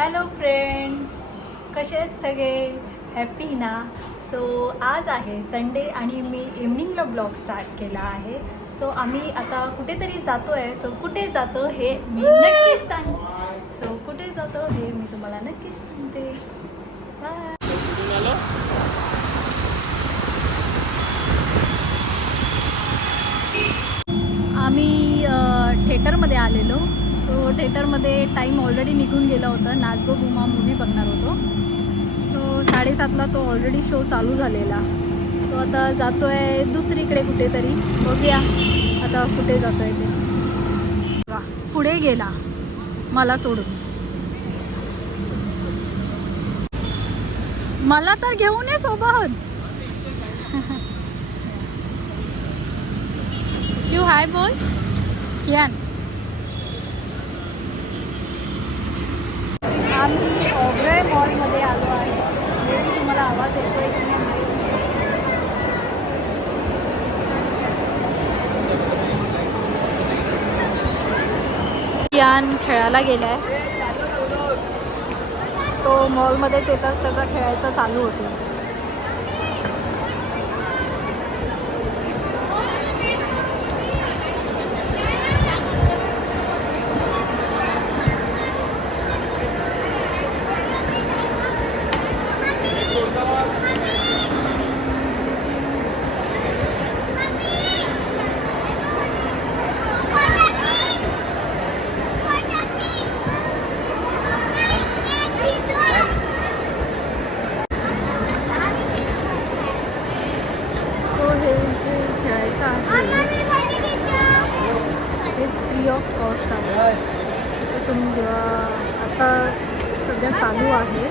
Hello friends कसे आहेत सगळे? हॅपी ना? सो आज आहे संडे आणि मी इव्हनिंगला ब्लॉग स्टार्ट केला आहे. सो आम्ही आता कुठेतरी जातो आहे सो कुठे जातो हे मी नक्कीच सांग सो कुठे जातो हे मी तुम्हाला नक्कीच सांगते. बाय आम्ही थिएटरमध्ये आलेलो. सो थिएटरमध्ये टाईम ऑलरेडी निघून गेला होता. नाचगो गुमा मूवी बघणार होतो. सो साडेसातला तो ऑलरेडी शो चालू झालेला. तो आता जातो आहे दुसरीकडे कुठेतरी. बघूया आता कुठे जातो आहे ते. पुढे गेला. मला सोडून. मला तर घेऊन ये सोबत यू हाय बोल कियान आम्ही ऑब्रॉय मॉलमध्ये आलो आहे. मे बी तुम्हाला आवाज येतोय की नाही माहीत खेळायला गेलाय. तो मॉलमध्येच येताच त्याचा खेळायचा चालू होतो सो हे जे खेळायचं आहे हे फ्री ऑफ कॉस्ट आहे ते तुम्ही जेव्हा आता सध्या चालू आहे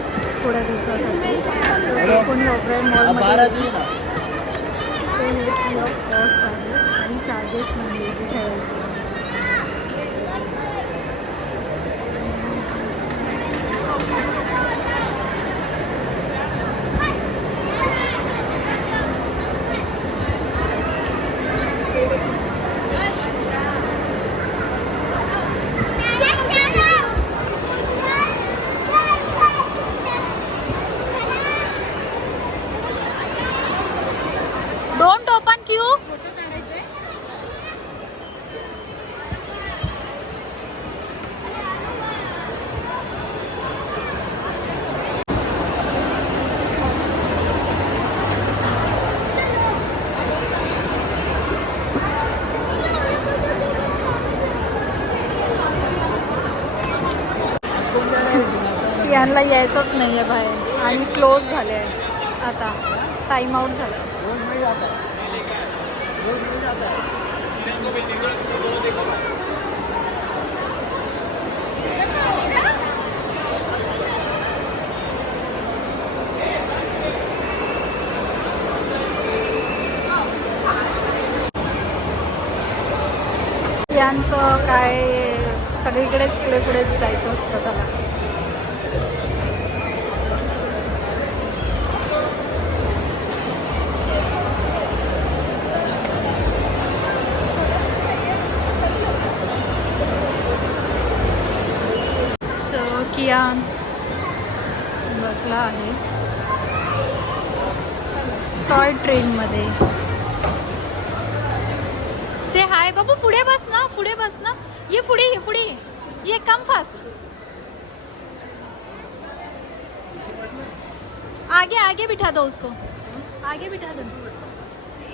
थोड्या दिवसासाठी तर ते कोणी ऑफलाईन मॉलमध्ये सो हे फ्री ऑफ कॉस्ट आहे आणि चार्जेस नाही आहे ते खेळायचे डोंट यांना यायचंच नाही आहे बाहेर. आणि क्लोज झाले आहे आता टाईम आऊट झालं यांचं काय सगळीकडेच पुढे पुढेच जायचं असतं त्याला. कियान बसला आहे. टॉय ट्रेनमध्ये से हाय बाबू, पुढे बस ना, पुढे बस ना. ये पुढे ये पुढे. ये. ये कम फास्ट आगे आगे बिठा दो उसको. आगे बिठा दो.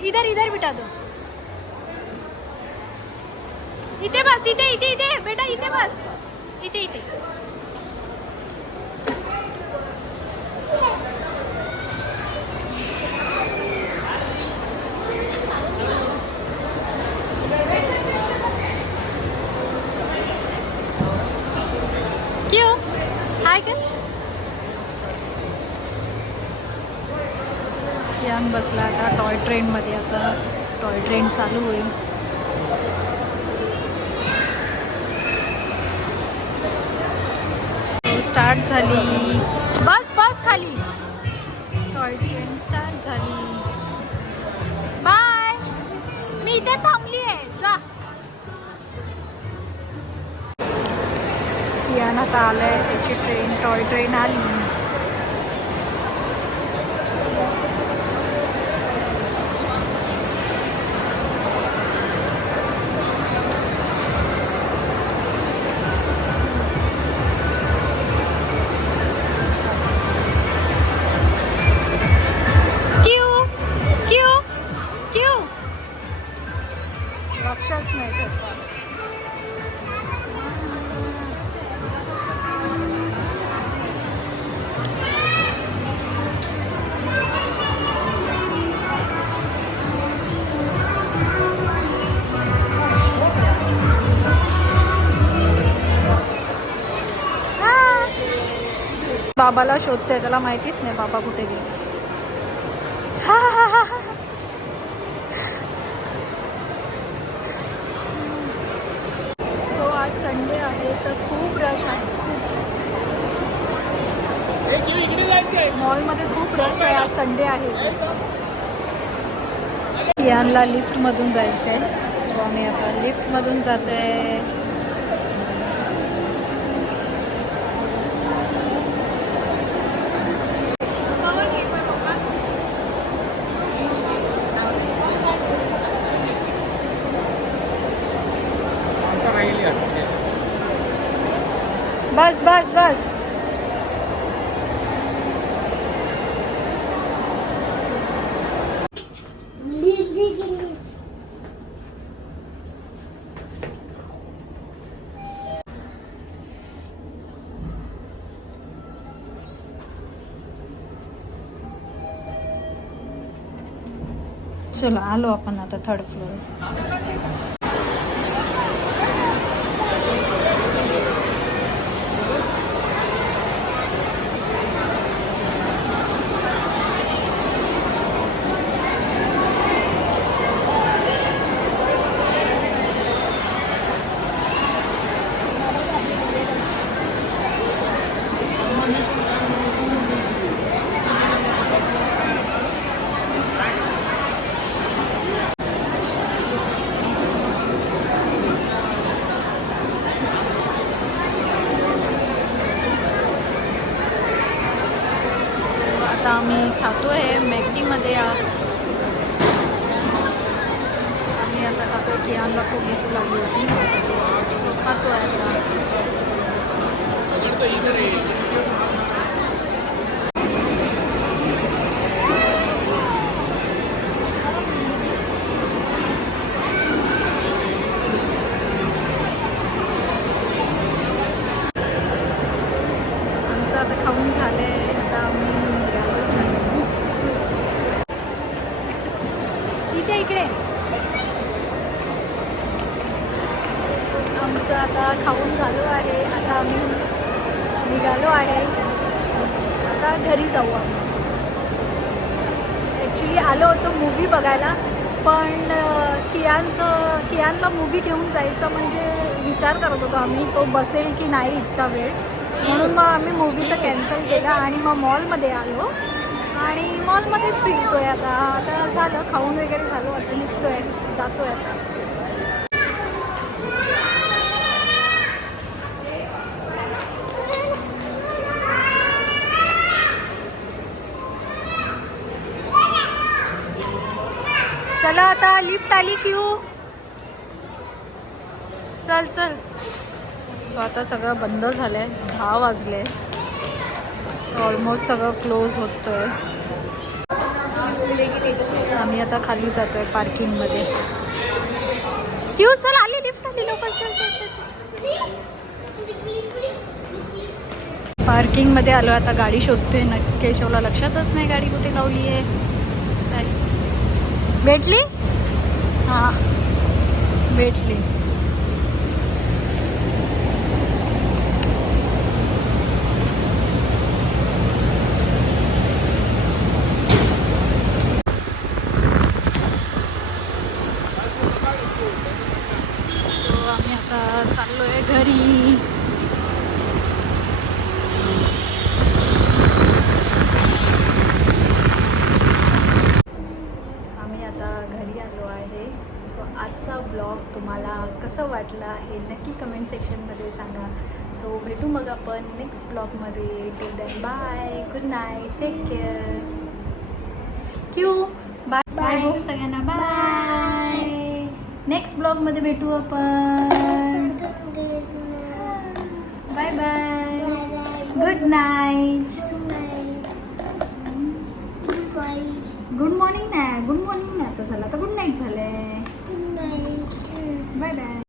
इधर इधर बिठा दो. इथे बस इथे इथे इथे बेटा इथे बस. इथे इथे यान बसला आता टॉय ट्रेनमध्ये आता. टॉय ट्रेन चालू होईल. स्टार्ट झाली. बस बस खाली. टॉय ट्रेन स्टार्ट झाली. बाय मी इथे थांबली आहे जा. यान आता आहे त्याची ट्रेन टॉय ट्रेन आली. बाबाला शोधते त्याला माहितीच नाही बाबा कुठे गेले. सो आज संडे आहे तर खूप रश आहे. मॉलमध्ये खूप रश आहे आज संडे आहे. यानला लिफ्टमधून जायचं आहे सो आम्ही आता लिफ्टमधून जातोय. बस बस बस चलो आलो आपण आता थर्ड फ्लोअर आता आम्ही खातो आहे मॅगडीमध्ये आम्ही आता खातो आहे की आम्हाला खूप भूक लागली होती. So, खातोय आता आमचं आता खाऊन झालंय आता आम्ही निघालोच आहे. इथे इकडे आमचं आता खाऊन झालो आहे. आता आम्ही निघालो आहे. आता घरी जाऊ आम्ही ॲक्च्युली आलो होतो मूवी बघायला पण कियानचं कियानला मूवी घेऊन जायचं म्हणजे विचार करत होतो आम्ही तो बसेल की नाही इतका वेळ. म्हणून मग आम्ही मूवीचं कॅन्सल केलं आणि मग मॉलमध्ये आलो. आणि मॉलमध्येच फिरतोय आता. आता झालं खाऊन वगैरे झालो आता निघतो आहे जातो आहे आता. चला आता लिफ्ट आली क्यू हो. चल चल. सो आता सगळं बंद झालंय. दहा वाजले. सो ऑलमोस्ट सगळं क्लोज होतोय. आम्ही आता खाली जातोय पार्किंगमध्ये क्यू चल आली लिफ्ट आली लवकर. चल चल चल पार्किंगमध्ये आलो आता. गाडी शोधतोय. नक्की केशवला लक्षातच नाही गाडी कुठे लावली आहे भेटली? हां. भेटली सो आम्ही आता चाललोय घरी आम्ही आता घरी आलो आहे सो आजचा ब्लॉग तुम्हाला आहोत आपण नेक्स्ट ब्लॉगमध्ये till then bye good night take care Q bye bye सगळ्यांना बाय नेक्स्ट ब्लॉगमध्ये भेटू आपण. Bye bye good night good morning नाही गुड मॉर्निंग नाही आता झालं. आता गुड नाईट झालंय. Bye bye